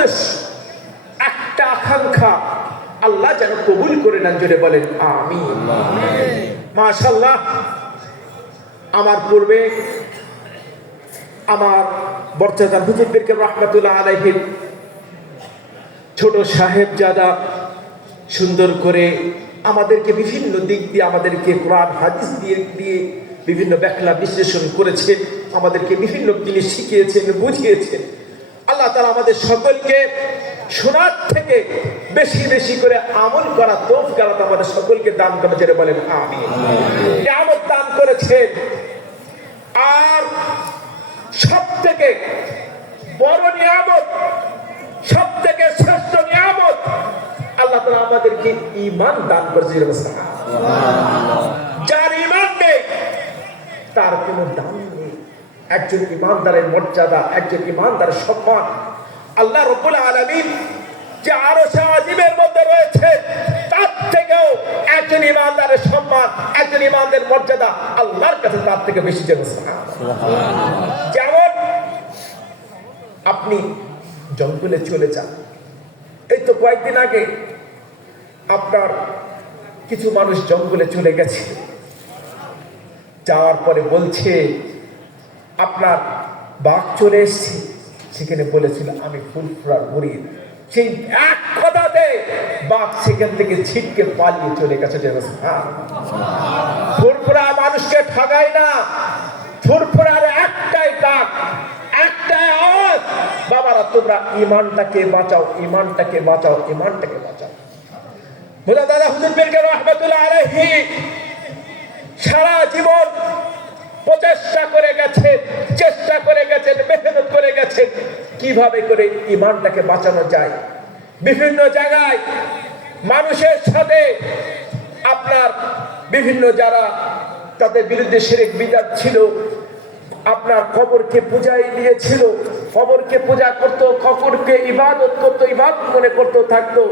উদ্দেশ্য একটা আকাঙ্ক্ষা আল্লাহ যেন কবুল করে নেন জোরে বলেন আমি মাশাল্লাহ আমার পূর্বে আমার বর্তমান হুজুর পীরকে রহমতুল্লাহ আলাইহির ছোট সাহেব সুন্দর করে আমাদেরকে বিভিন্ন দিক দিয়ে আমাদেরকে কোরআন হাদিস দিয়ে দিয়ে বিভিন্ন ব্যাখ্যা বিশ্লেষণ করেছে আমাদেরকে বিভিন্ন জিনিস শিখিয়েছেন বুঝিয়েছেন। আল্লাহ তালা আমাদের সকলকে শোনার থেকে বেশি বেশি করে আমল করা তোফ করা আমাদের সকলকে দান করে যেটা বলেন আমি আমল দান করেছেন। আর সব থেকে বড় নিয়ামত সব থেকে শ্রেষ্ঠ নিয়ামত আল্লাহ তালা আমাদেরকে ইমান দান করেছে যার ইমান নেই তার কোনো দাম নেই। একজন ইমানদারের মর্যাদা একজন ইমানদারের সম্মান। আল্লাহ রব্বুল আলমিন যে আরও সাজিবের মধ্যে রয়েছে তার থেকেও একজন ইমানদারের সম্মান একজন ইমানদের মর্যাদা আল্লাহর কাছে তার থেকে বেশি যেন যেমন আপনি জঙ্গলে চলে যান। এই তো কয়েকদিন আগে আপনার কিছু মানুষ জঙ্গলে চলে গেছে। যাওয়ার পরে বলছে আপনার বাঘ চলে এসছে। সেখানে বলেছিল, আমি ফুলফুরার মুড়িদ সেই এক কথাতে বাঘ সেখান থেকে ছিটকে পালিয়ে চলে গেছে ফুরফুরা মানুষকে ঠগায় না। ফুরফুরার একটাই ডাক একটাই আওয়াজ। বাবারা, তোমরা ইমানটাকে বাঁচাও ইমানটাকে বাঁচাও ইমানটাকে বাঁচাও। বোঝা দাদা হুজুর পীরকে রহমতুল্লাহ আলাইহি সারা জীবন প্রচেষ্টা করে গেছেন, চেষ্টা করে গেছেন, মেহনত করে গেছেন। কীভাবে করে ইমানটাকে বাঁচানো যায়? বিভিন্ন জায়গায় মানুষের সাথে আপনার বিভিন্ন যারা তাদের বিরুদ্ধে সেরেক বিদাত ছিল, আপনার কবরকে পূজায় দিয়েছিল কবরকে পূজা করতো, কবরকে ইবাদত করতো, ইবাদত মনে করতো, থাকতো।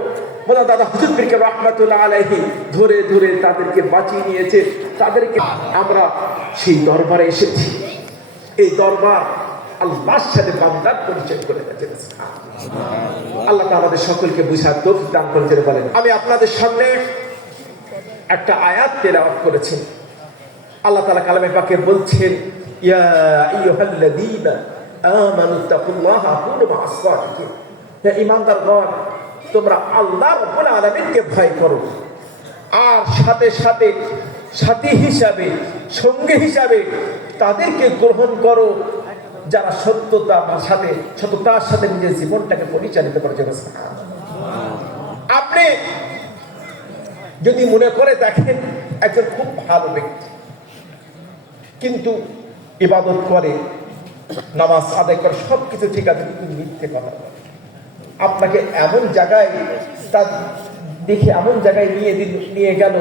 বলা দাদা, হুজুর পীরকে রহমাতুল্লাহ আলাইহি ধরে ধরে তাদেরকে বাঁচিয়ে নিয়েছে। তাদেরকে আমরা সেই দরবারে এসেছি। এই দরবার আল্লাহর সাথে বান্দার পরিচয় করে গেছে আল্লাহ আমাদের সকলকে বুঝার দোষ দান করেছেন বলেন। আমি আপনাদের সামনে একটা আয়াত তেলাওয়াত করেছি। আল্লাহ তাআলা কালামে পাকে বলছেন, ইয়া আইয়ুহাল্লাযীনা আমানু তাকুল্লাহা কুনু মা'আস সাদিকিন। হে ঈমানদারগণ, তোমরা আল্লাহ রাব্বুল আলামিনকে ভয় করো। আর সাথে সাথে সাথী হিসাবে, সঙ্গী হিসাবে তাদেরকে গ্রহণ করো। যারা সত্যতা সাথে, সত্যতার সাথে নিজের জীবনটাকে পরিচালিত করে জন্য আপনি যদি মনে করে দেখেন, একজন খুব ভালো ব্যক্তি, কিন্তু ইবাদত করে, নামাজ আদায় করে সব কিছু ঠিক আছে, কিন্তু মিথ্যে কথা আপনাকে এমন জায়গায়, তার দেখে এমন জায়গায় নিয়ে দিল, নিয়ে গেল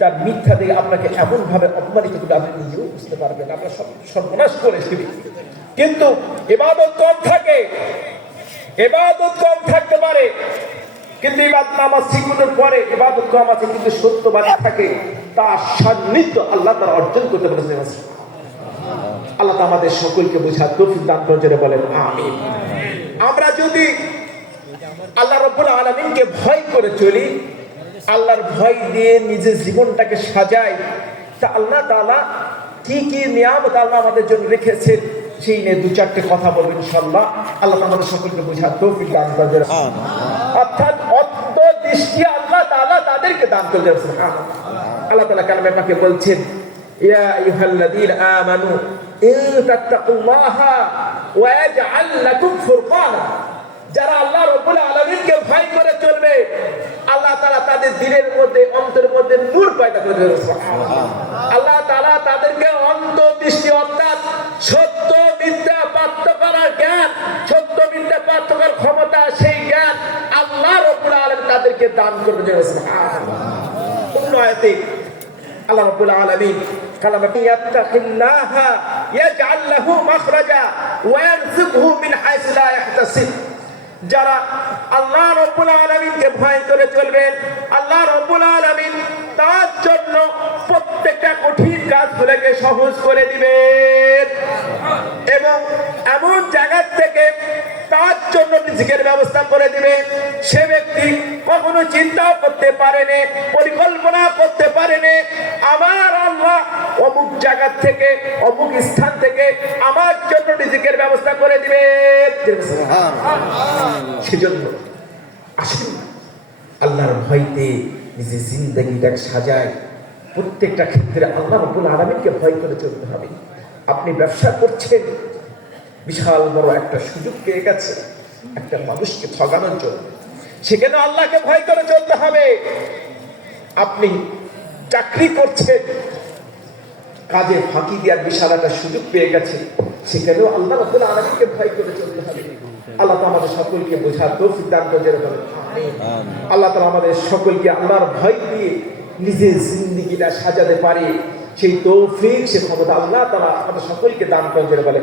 তার মিথ্যা দিয়ে আপনাকে এমনভাবে অপমানিত করে আপনি নিজেও বুঝতে পারবেন আপনার সব সর্বনাশ করে কিন্তু এবাদত কম থাকে। এবাদত কম থাকতে পারে। কিন্তু এবার নামাজ শিখনের পরে এবাদত কম আছে কিন্তু সত্যবাদী থাকে। তার সান্নিধ্য আল্লাহ তারা অর্জন করতে পারে আল্লাহ আমাদের সকলকে বোঝার তৌফিক দান করে বলেন, আমিন। আমরা যদি আল্লাহ রব্বুল আলমিনকে ভয় করে চলি আল্লাহর ভয় দিয়ে নিজের জীবনটাকে সাজাই তা আল্লাহ তাআলা কি কি নিয়ামত আল্লাহ আমাদের জন্য রেখেছেন সেই নিয়ে দু চারটে কথা বলবেন ইনশাল্লাহ আল্লাহ আমাদের সকলকে বোঝার তৌফিক দান করে অর্থাৎ অর্থ দৃষ্টি আল্লাহ তাআলা তাদেরকে দান করে দিয়েছেন আল্লাহ তাআলা কালামে পাকে বলছেন ইয়া আইয়ুহাল্লাযীনা আমানু ইন তাত্তাকুল্লাহা ওয়া ইয়াজআল লাকুম ফুরকানা যারা আল্লাহ রব্বুল আলামিনকে ভয় করে চলবে আল্লাহ তাআলা তাদের দিলের মধ্যে অন্তরের মধ্যে নূর পয়দা করে দেবে আল্লাহ তাআলা তাদেরকে অন্তর্দৃষ্টি অর্থাৎ সত্য মিথ্যা পার্থক্য করার জ্ঞান, সত্য মিথ্যা পার্থক্য করার ক্ষমতা, সেই জ্ঞান আল্লাহ রব্বুল আলামিন তাদেরকে দান করবে অন্য আয়াতে আল্লাহ রাব্বুল আলামিন কালামাতি ইয়াত্তাকিল্লাহা ইয়াজআল লাহু মাখরাজা ওয়া ইয়ারযুকহু যারা আল্লাহ রব্বুল আলামিনকে ভয় করে চলবেন, আল্লাহ রব্বুল আলামিন তার কঠিন কাজগুলোকে সহজ করে দিবেন। এবং এমন জায়গা থেকে তার জন্য রিজিকের ব্যবস্থা করে দিবে সে ব্যক্তি কখনো চিন্তাও করতে পারেনি পরিকল্পনা করতে পারেনি আমার আল্লাহ অমুক জায়গা থেকে, অমুক স্থান থেকে আমার জন্য রিজিকের ব্যবস্থা করে দিবে সেজন্য আসেন, আল্লাহর ভয়তে নিজের জিন্দগিটাকে সাজায়। প্রত্যেকটা ক্ষেত্রে আল্লাহ রব্বুল আলমীকে ভয় করে চলতে হবে। আপনি ব্যবসা করছেন বিশাল বড় একটা সুযোগ পেয়ে গেছে একটা মানুষকে ঠগানোর জন্য। সেখানে আল্লাহকে ভয় করে চলতে হবে। আপনি চাকরি করছেন কাজে ফাঁকি দেওয়ার বিশাল একটা সুযোগ পেয়ে গেছে সেখানেও আল্লাহ রব্বুল আলমীকে ভয় করে চলতে হবে। আল্লাহ তো আমাদের সকলকে বোঝার তৌফিক দান করে যেতে আল্লাহ তালা আমাদের সকলকে আল্লাহর ভয় দিয়ে নিজের জিন্দিগিটা সাজাতে পারে। সেই তৌফিক, সে ক্ষমতা আল্লাহ তারা আমাদের সকলকে দান করে যেতে বলে